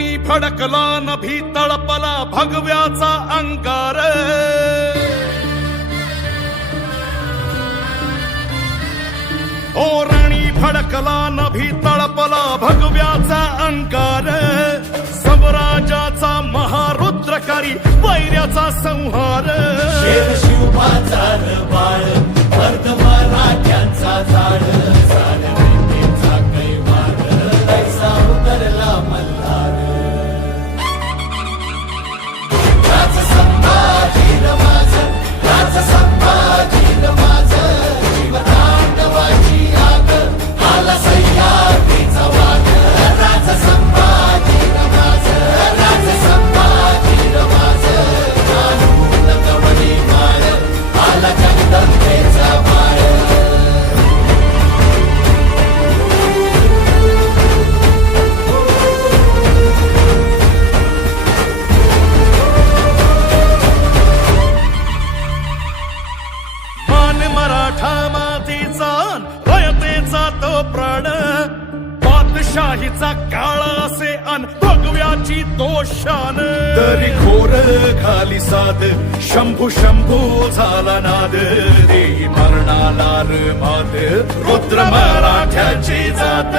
रणी फडकला नभी तळपला भगव्याचा अंगार ओ रणी फडकला नभी तळपला भगव्याचा अंगार स्वराजाचा महारुद्रकारी वैर्याचा संहार शिवबाचा बाळ वर्ध मराठ्यांचा झाड झाड चा कैवार ऐसा उतरला मल्हार राज संभाजी माझ राज संभाजी माझ जीवतांडवाची आग आला सह्याद्रीचा वाघ राज संभाजी माझ राज संभाजी माझ कानून कवडी माळ आला जगदंबेचा माळ मान मराठा मातीचा रयतेचा तो प्राण बादशाहीचा काळ असे अन भगव्याची तो शान तरी घोर खाली साद शंभू शंभू झाला नाद देई मरणाला मात रुद्र मराठ्याची जात